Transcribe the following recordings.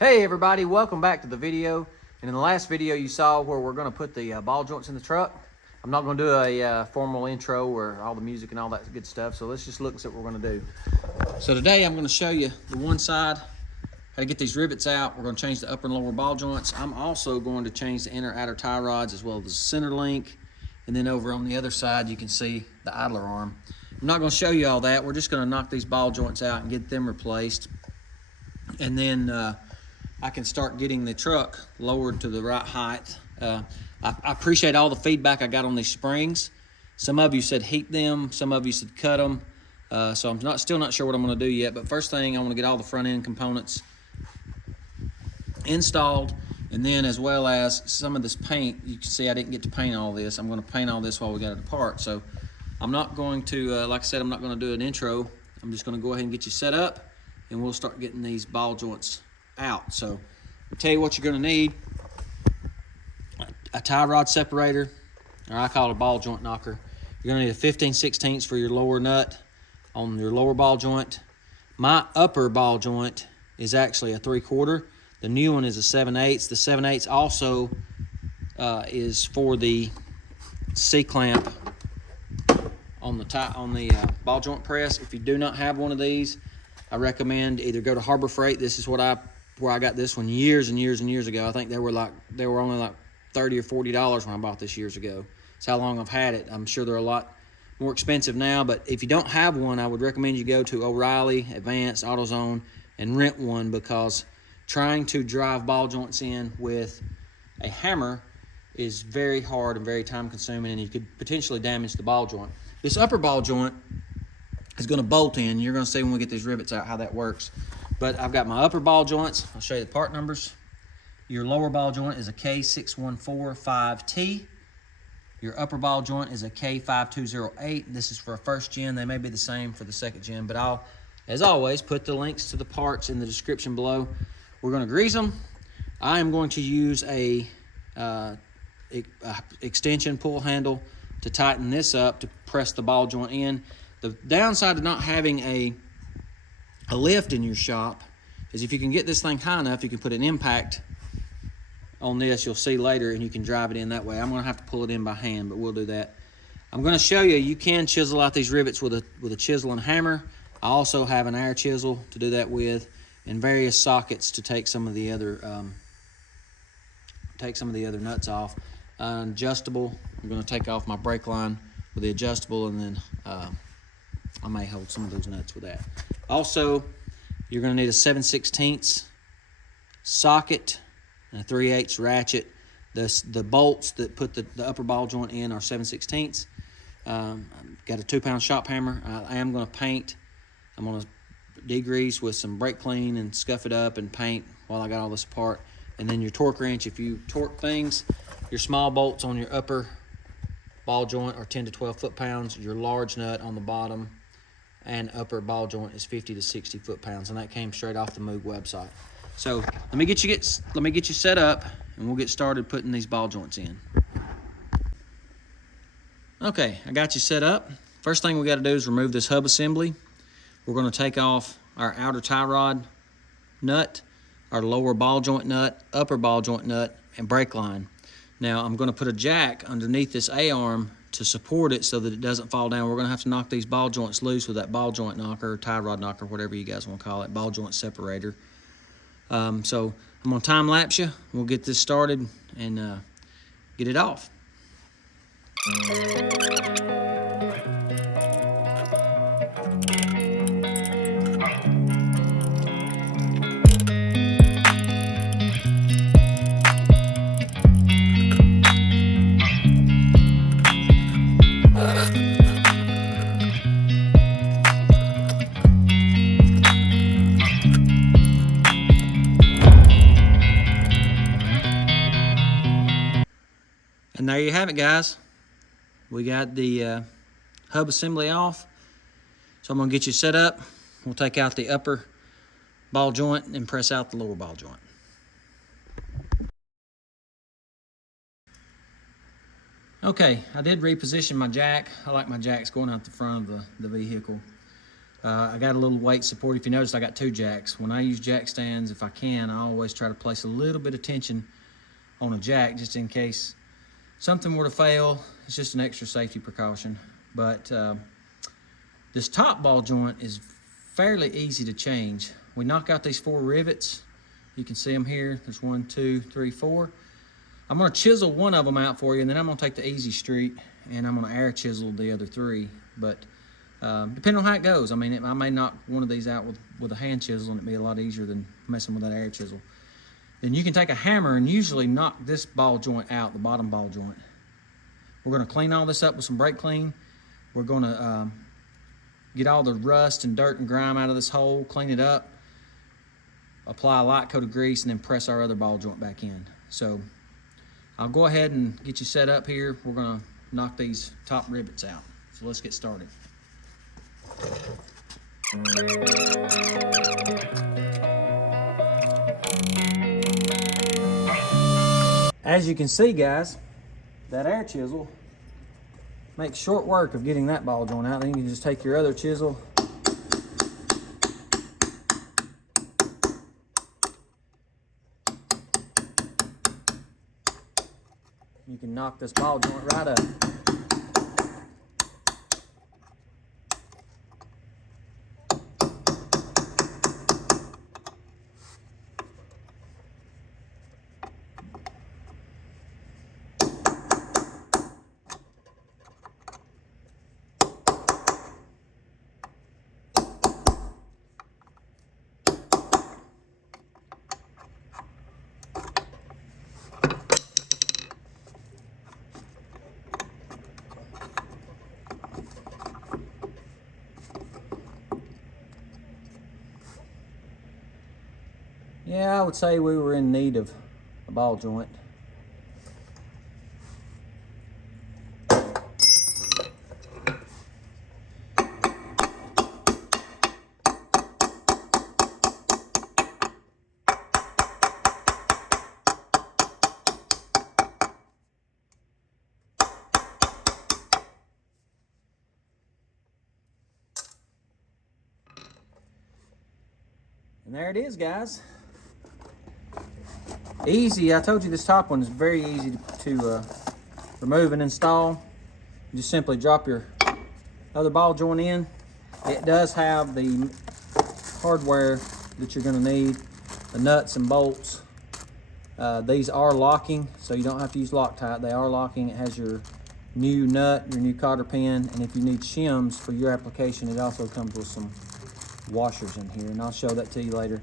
Hey everybody, welcome back to the video. And in the last video you saw where we're going to put the ball joints in the truck. I'm not going to do a formal intro or all the music and all that good stuff, so let's just look and see what we're going to do. So today I'm going to show you the one side, how to get these rivets out. We're going to change the upper and lower ball joints. I'm also going to change the inner outer tie rods as well as the center link. And then over on the other side you can see the idler arm. I'm not going to show you all that. We're just going to knock these ball joints out and get them replaced. And then I can start getting the truck lowered to the right height. I appreciate all the feedback I got on these springs. Some of you said heat them, some of you said cut them. So I'm still not sure what I'm going to do yet. But first thing, I want to get all the front end components installed, and then as well as some of this paint. You can see I didn't get to paint all this. I'm going to paint all this while we got it apart. So I'm not going to, like I said, I'm not going to do an intro. I'm just going to go ahead and get you set up, and we'll start getting these ball joints out. So I'll tell you what you're going to need: a tie rod separator, or I call it a ball joint knocker. You're going to need a 15/16 for your lower nut on your lower ball joint. My upper ball joint is actually a 3/4. The new one is a 7/8. The 7/8 also is for the C-clamp on the ball joint press. If you do not have one of these, I recommend either go to Harbor Freight. This is where I got this one years and years and years ago. I think they were only like $30 or $40 when I bought this years ago. That's how long I've had it. I'm sure they're a lot more expensive now, but if you don't have one, I would recommend you go to O'Reilly, Advanced, AutoZone, and rent one, because trying to drive ball joints in with a hammer is very hard and very time consuming, and you could potentially damage the ball joint. This upper ball joint is going to bolt in. You're going to see when we get these rivets out how that works. But I've got my upper ball joints. I'll show you the part numbers. Your lower ball joint is a K6145T. Your upper ball joint is a K5208. This is for a first gen. They may be the same for the second gen, but I'll, as always, put the links to the parts in the description below. We're going to grease them. I am going to use a extension pull handle to tighten this up to press the ball joint in. The downside of not having a lift in your shop is if you can get this thing high enough, you can put an impact on this. You'll see later, and you can drive it in that way. I'm going to have to pull it in by hand, but we'll do that. I'm going to show you, you can chisel out these rivets with a chisel and hammer. I also have an air chisel to do that with, and various sockets to take some of the other nuts off. Adjustable. I'm going to take off my brake line with the adjustable, and then I may hold some of those nuts with that. Also, you're going to need a 7/16 socket and a 3/8 ratchet. The bolts that put the upper ball joint in are 7/16. Got a 2-pound shop hammer. I am going to paint. I'm going to degrease with some brake clean and scuff it up and paint while I got all this apart. And then your torque wrench, if you torque things, your small bolts on your upper ball joint are 10 to 12 foot-pounds. Your large nut on the bottom and upper ball joint is 50 to 60 foot-pounds, and that came straight off the Moog website. So let me get you set up, and we'll get started putting these ball joints in. Okay, I got you set up. First thing we got to do is remove this hub assembly. We're going to take off our outer tie rod nut, our lower ball joint nut, upper ball joint nut, and brake line. Now I'm going to put a jack underneath this A-arm to support it so that it doesn't fall down. We're going to have to knock these ball joints loose with that ball joint knocker, tie rod knocker, whatever you guys want to call it, ball joint separator. So I'm going to time lapse you. We'll get this started and get it off. And there you have it, guys. We got the hub assembly off. So I'm going to get you set up. We'll take out the upper ball joint and press out the lower ball joint. Okay, I did reposition my jack. I like my jacks going out the front of the vehicle. I got a little weight support. If you notice, I got 2 jacks. When I use jack stands, if I can, I always try to place a little bit of tension on a jack just in case something were to fail. It's just an extra safety precaution. But this top ball joint is fairly easy to change. We knock out these 4 rivets. You can see them here. There's 1, 2, 3, 4. I'm gonna chisel one of them out for you, and then I'm gonna take the easy street and I'm gonna air chisel the other 3. But depending on how it goes, I mean, I may knock one of these out with a hand chisel, and it'd be a lot easier than messing with that air chisel. Then you can take a hammer and usually knock this ball joint out, the bottom ball joint. We're gonna clean all this up with some brake clean. We're gonna get all the rust and dirt and grime out of this hole, clean it up, apply a light coat of grease, and then press our other ball joint back in. So I'll go ahead and get you set up here. We're gonna knock these top rivets out. So let's get started. As you can see, guys, that air chisel makes short work of getting that ball joint out. Then you can just take your other chisel you can knock this ball joint right up. Yeah, I would say we were in need of a ball joint. And there it is, guys. Easy. I told you this top one is very easy to remove and install. You just simply drop your other ball joint in. It does have the hardware that you're going to need, the nuts and bolts. These are locking, so you don't have to use Loctite. They are locking. It has your new nut, your new cotter pin, and if you need shims for your application, it also comes with some washers in here, and I'll show that to you later.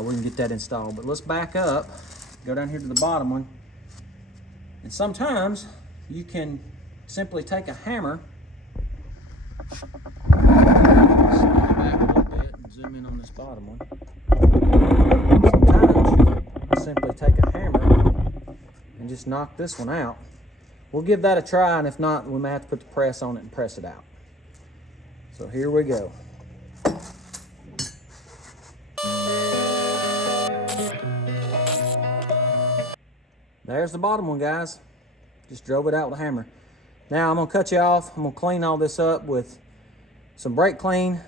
We can get that installed, but let's back up, go down here to the bottom one, and sometimes you can simply take a hammer, slide back a little bit and zoom in on this bottom one. Sometimes you simply take a hammer and just knock this one out. We'll give that a try, and if not, we may have to put the press on it and press it out. So here we go. There's the bottom one, guys. Just drove it out with a hammer. Now I'm gonna cut you off. I'm gonna clean all this up with some brake clean,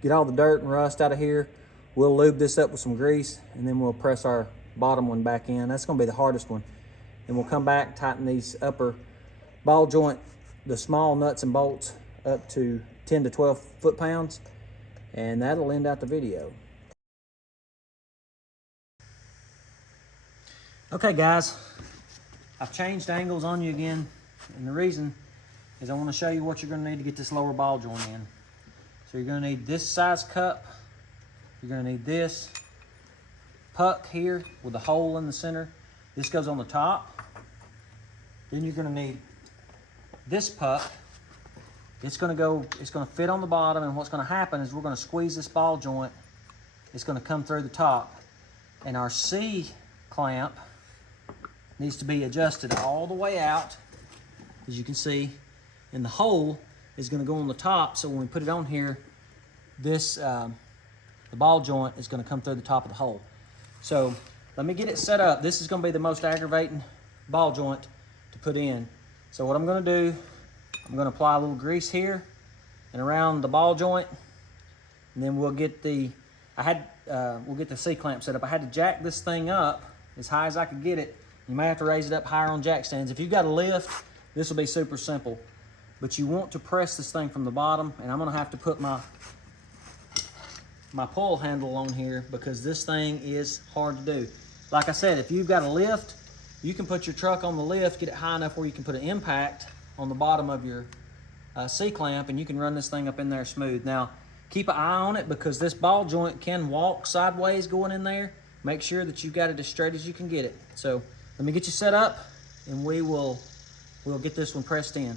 get all the dirt and rust out of here. We'll lube this up with some grease, and then we'll press our bottom one back in. That's gonna be the hardest one. And we'll come back, tighten these upper ball joint, the small nuts and bolts, up to 10 to 12 foot-pounds, and that'll end out the video. Okay, guys, I've changed angles on you again, and the reason is I want to show you what you're going to need to get this lower ball joint in. So you're going to need this size cup. You're going to need this puck here with a hole in the center. This goes on the top. Then you're going to need this puck. It's going to fit on the bottom, and what's going to happen is we're going to squeeze this ball joint. It's going to come through the top, and our C clamp needs to be adjusted all the way out. As you can see, and the hole is going to go on the top, so when we put it on here, this the ball joint is going to come through the top of the hole. So let me get it set up. This is going to be the most aggravating ball joint to put in. So what I'm going to do, I'm going to apply a little grease here, and around the ball joint. And then we'll get the, we'll get the C-clamp set up. I had to jack this thing up as high as I could get it. You may have to raise it up higher on jack stands. If you've got a lift, this will be super simple. But you want to press this thing from the bottom, and I'm gonna have to put my pull handle on here because this thing is hard to do. Like I said, if you've got a lift, you can put your truck on the lift, get it high enough where you can put an impact on the bottom of your C-clamp, and you can run this thing up in there smooth. Now, keep an eye on it because this ball joint can walk sideways going in there. Make sure that you've got it as straight as you can get it. So let me get you set up, and we'll get this one pressed in.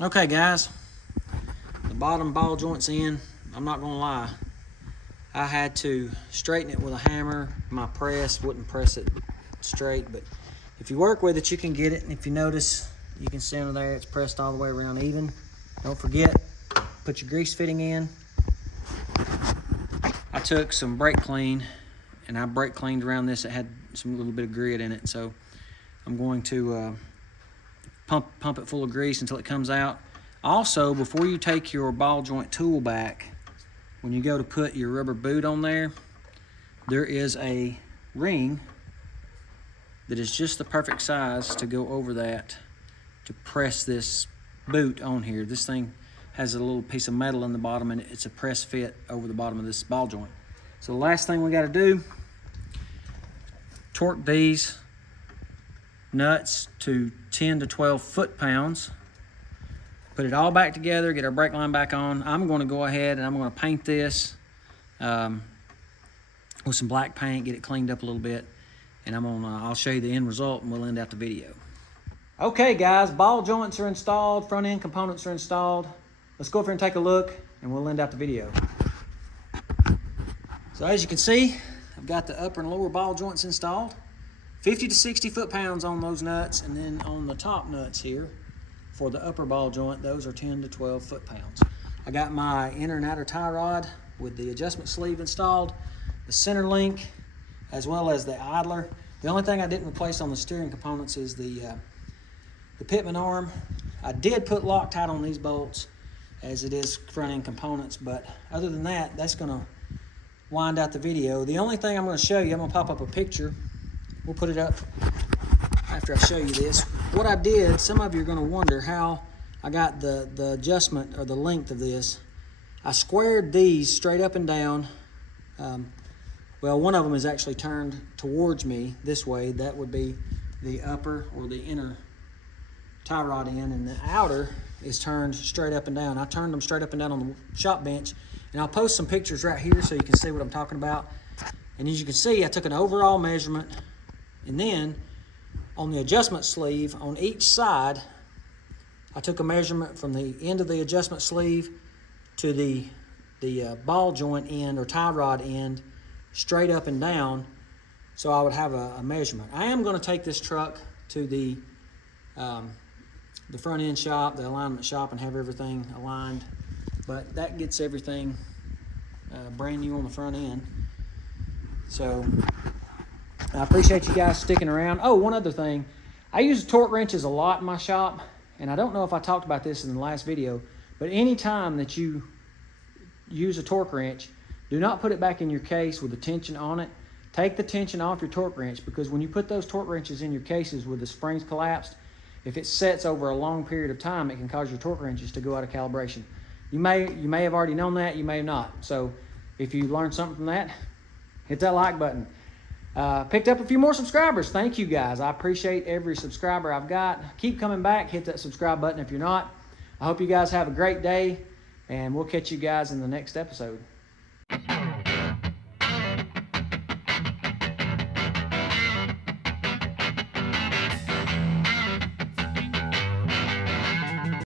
Okay guys, the bottom ball joint's in. I'm not gonna lie, I had to straighten it with a hammer. My press wouldn't press it straight, but if you work with it, you can get it. And if you notice, you can see under there, it's pressed all the way around even. Don't forget, put your grease fitting in. I took some brake clean and I brake cleaned around this. It had some little bit of grit in it, so I'm going to pump it full of grease until it comes out. Also, before you take your ball joint tool back, when you go to put your rubber boot on there, there is a ring that is just the perfect size to go over that to press this boot on here. This thing has a little piece of metal in the bottom, and it's a press fit over the bottom of this ball joint. So the last thing we got to do, torque these nuts to 10 to 12 foot-pounds. Put it all back together, get our brake line back on. I'm going to go ahead and I'm going to paint this with some black paint, get it cleaned up a little bit, and I'll show you the end result and we'll end out the video. Okay guys, ball joints are installed, front end components are installed. Let's go over and take a look and we'll end out the video. So as you can see, I've got the upper and lower ball joints installed. 50 to 60 foot-pounds on those nuts, and then on the top nuts here for the upper ball joint, those are 10 to 12 foot-pounds. I got my inner and outer tie rod with the adjustment sleeve installed, the center link, as well as the idler. The only thing I didn't replace on the steering components is the pitman arm. I did put Loctite on these bolts as it is front-end components, but other than that, that's gonna wind out the video. The only thing I'm gonna show you, I'm gonna pop up a picture. We'll put it up after I show you this. What I did, some of you are going to wonder how I got the adjustment or the length of this. I squared these straight up and down. Well, one of them is actually turned towards me this way. That would be the upper or the inner tie rod end, and the outer is turned straight up and down. I turned them straight up and down on the shop bench, and I'll post some pictures right here so you can see what I'm talking about. And as you can see, I took an overall measurement. And then on the adjustment sleeve on each side, I took a measurement from the end of the adjustment sleeve to the ball joint end or tie rod end, straight up and down, so I would have a measurement. I am going to take this truck to the front end shop, the alignment shop, and have everything aligned. But that gets everything brand new on the front end. So I appreciate you guys sticking around. Oh, one other thing. I use torque wrenches a lot in my shop, and I don't know if I talked about this in the last video, but anytime that you use a torque wrench, do not put it back in your case with the tension on it. Take the tension off your torque wrench, because when you put those torque wrenches in your cases with the springs collapsed, if it sets over a long period of time, it can cause your torque wrenches to go out of calibration. You may have already known that, you may have not. So if you learned something from that, hit that like button. Picked up a few more subscribers. Thank you guys. I appreciate every subscriber I've got. Keep coming back. Hit that subscribe button if you're not. I hope you guys have a great day. And we'll catch you guys in the next episode.